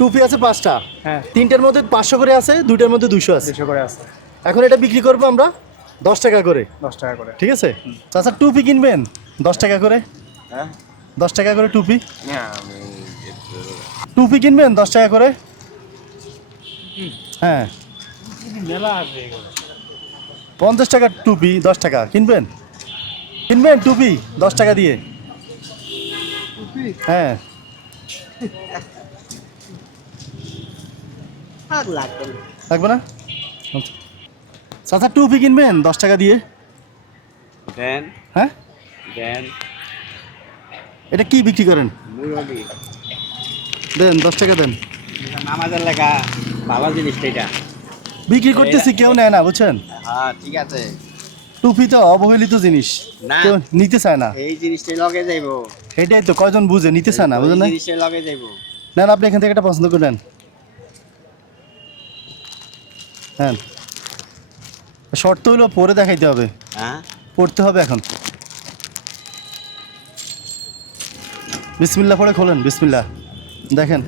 টুপি আছে পাঁচটা। হ্যাঁ। তিনটার মধ্যে পাঁচশো করে আছে দুইটার মধ্যে দুশো আছে। দুশো করে আছে। এখন এটা বিক্রি করব আমরা দশ টাকা করে। দশ টাকা করে। ঠিক আছে? চাচা টুপি কিনবেন? দশ টাকা করে? হ্যাঁ। দশ টাকা করে টুপি? টুপি কিনবেন দশ টাকা করে? হ্যাঁ। পঞ্চাশ টাকা টুপি দশ টাকা। কিনবেন? কিনবেন টুপি দশ টাকা দিয়ে? হ্যাঁ। লাগবে না। চাচা টুপি কিনবেন দশ টাকা দিয়ে? দেন। হ্যাঁ? দেন। এটা কি বিক্রি করেন? দেন দশ টাকা দেন। আমাদের লেখা ভালো জিনিসটা এটা। বিক্রি করতেছি কেউ নেয় না বুঝছেন? হ্যাঁ ঠিক আছে। টুপি তো অবহেলিত জিনিস। না। কেউ নিতে চায় না। এই জিনিসটাই লগে যাইবো। এটাই তো কয়জন বুঝে নিতে চায় না বুঝলেন? না এই জিনিসটাই লগে যাইবো। না আপনি এখান থেকে একটা পছন্দ করে নেন। হ্যাঁ। শর্ত হলো পরে দেখাইতে হবে। হ্যাঁ। পড়তে হবে এখন। বিসমিল্লা পরে খোলেন বিসমিল্লা দেখেন।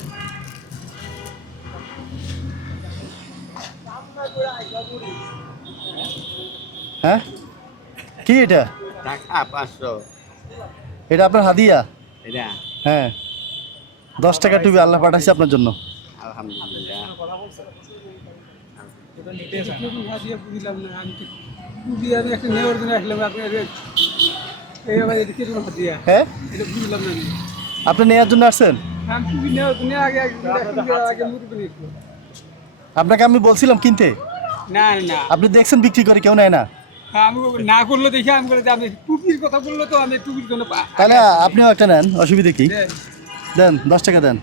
হ্যাঁ? কি এটা? এটা আপনার হাদিয়া? হ্যাঁ। দশ টাকা টুপি আল্লাহ পাঠাইছে আপনার জন্য। আলহামদুলিল্লাহ। বুঝলাম না আমি তো আমি একটা নেওয়ার জন্য আসলাম আপনার এই আবার এটা কীরকম দিয়া হ্যাঁ? এটা বুঝলাম না আপনি নেওয়ার জন্য আসছেন? আপনাকে আমি বলছিলাম কিনতে। না না আপনি দেখছেন বিক্রি করে কেউ নেয় না। না করলে দেখে আমি বলে আমি টুপির কথা বলল তো আমি টুপির জন্য তাহলে আপনিও একটা নেন অসুবিধা কি। দেন। দশ টাকা দেন।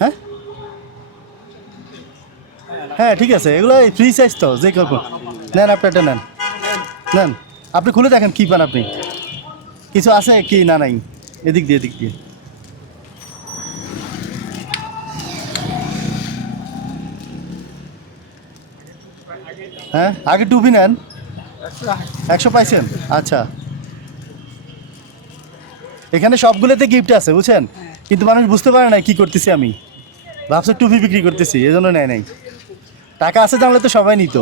হ্যাঁ? হ্যাঁ ঠিক আছে। এগুলো ফ্রি সাইজ তো, যে কেউ নেন আপনি একটা নেন। নেন। আপনি খুলে দেখেন কী পান আপনি। কিছু আছে কি না নাই? এদিক দিয়ে এদিক দিয়ে। হ্যাঁ আগে টুপি নেন। একশো পাইছেন? আচ্ছা। এখানে সবগুলোতে গিফট আছে, বুঝছেন? কিন্তু মানুষ বুঝতে পারে না কি করতেছি আমি। ভাবছে টুপি বিক্রি করতেছি, এজন্য নেয় নাই। টাকা আছে জানলে তো সবাই নিত।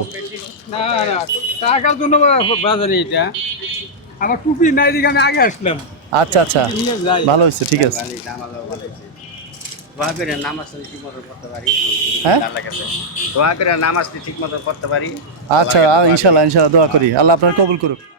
না না টাকার জন্য বাজারে এটা। আমার টুপি নাই আমি আগে আসলাম। আচ্ছা আচ্ছা। ভালো হয়েছে ঠিক আছে। দোয়া করে নামাজ ঠিক মতো পড়তে পারি। হ্যাঁ? আল্লাহ কাছে। দোয়া করে নামাজ ঠিক মতো পড়তে পারি। আচ্ছা ইনশাল্লাহ ইনশাল্লাহ দোয়া করি। আল্লাহ আপনার কবুল করুক।